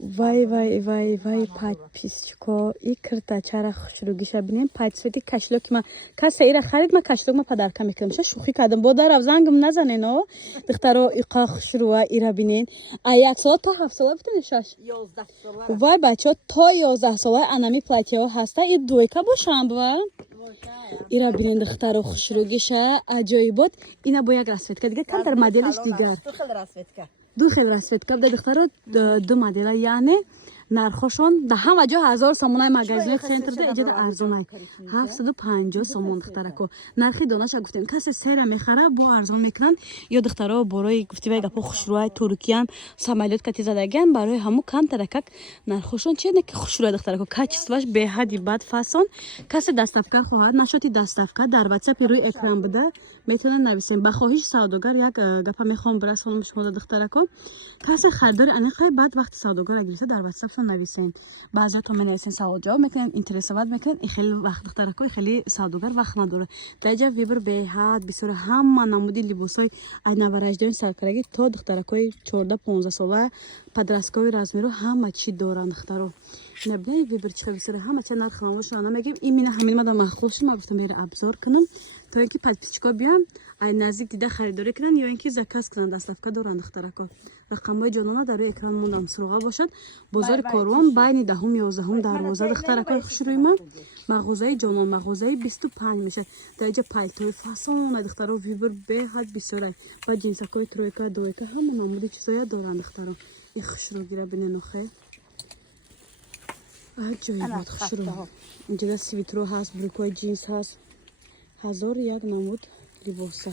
вай подписчико и киртачара хушругиша бинем подсвети кашлоки ма каса ира харид ма кашлок ма падарка мекардам ша шухи кардам бодар зангам назанен о духтаро иқа хушруа ира бинен а 1 сол то 7 сола бутен шаш 11 сола вай бачо то 11 сола анами платье хаста и дуйка бошам ба ира бинен духтаро хушругиша аҷоибот ина бо як расветка дигар камтар моделиш дигар ду хел расветка да духтаро ду модела яъне нархошон да ҳама ҷо 1000 сомонаи магазини центрда иҷода арзонай 750 сомон духтарако нархи донаша гуфтем касе сера мехара бо арзон мекунанд ё духтаро борои гуфтивай гапо хушрӯай туркиян самолёт кати задаган барои ҳамо камтаракак нархошон чене ки хушрӯай духтарако качестваш беҳади бад фасон касе доставка хоҳад нашоти доставка дар ватсапи рӯи экран буда метавонад нависем ба хоҳиш савдогар як гапа мехоҳам бирасонам шумо духтарако касе харидори аниқай баъд вақти савдогар агириса дар ватсап нависен баъзеато менависен савол ҷавоб мекунен интересоват мекунен и хеле вақт духтарако хеле савдогар вақт надорад даҷа вибр беҳад бисёр ҳама намуди либосҳои айнавараждони саркарагӣ то духтаракои 14-15 сола подросткови размеро ҳама чӣ доранд духтаро набинай вибр чиқа бисёр ҳама чӣ нарх хамошона мегем имина ҳамин мада махлуш ма гуфтам бера обзор кунам то ин ки подписчико биям ай наздик дида харидорӣ кунанд ё ин ки заказ кунанд доставка доранд духтарако рақамҳои ҷонона дар рӯи экран мондам суруға бошад бозори Корвон байни 10-11 дарвоза духтаракои хушрӯйма мағозаи ҷонон мағозаи 25 мешад даҷа палтои фасона духтаро вибр беҳад бисёрай ба ҷинсакои тройка дуйка ҳама намуди чизоя доранд духтаро и хушрӯгира бинен охе аҷоибот хушрӯ инҷода свитро ҳаст брюкои ҷинс ҳаст 1001 намуд либоса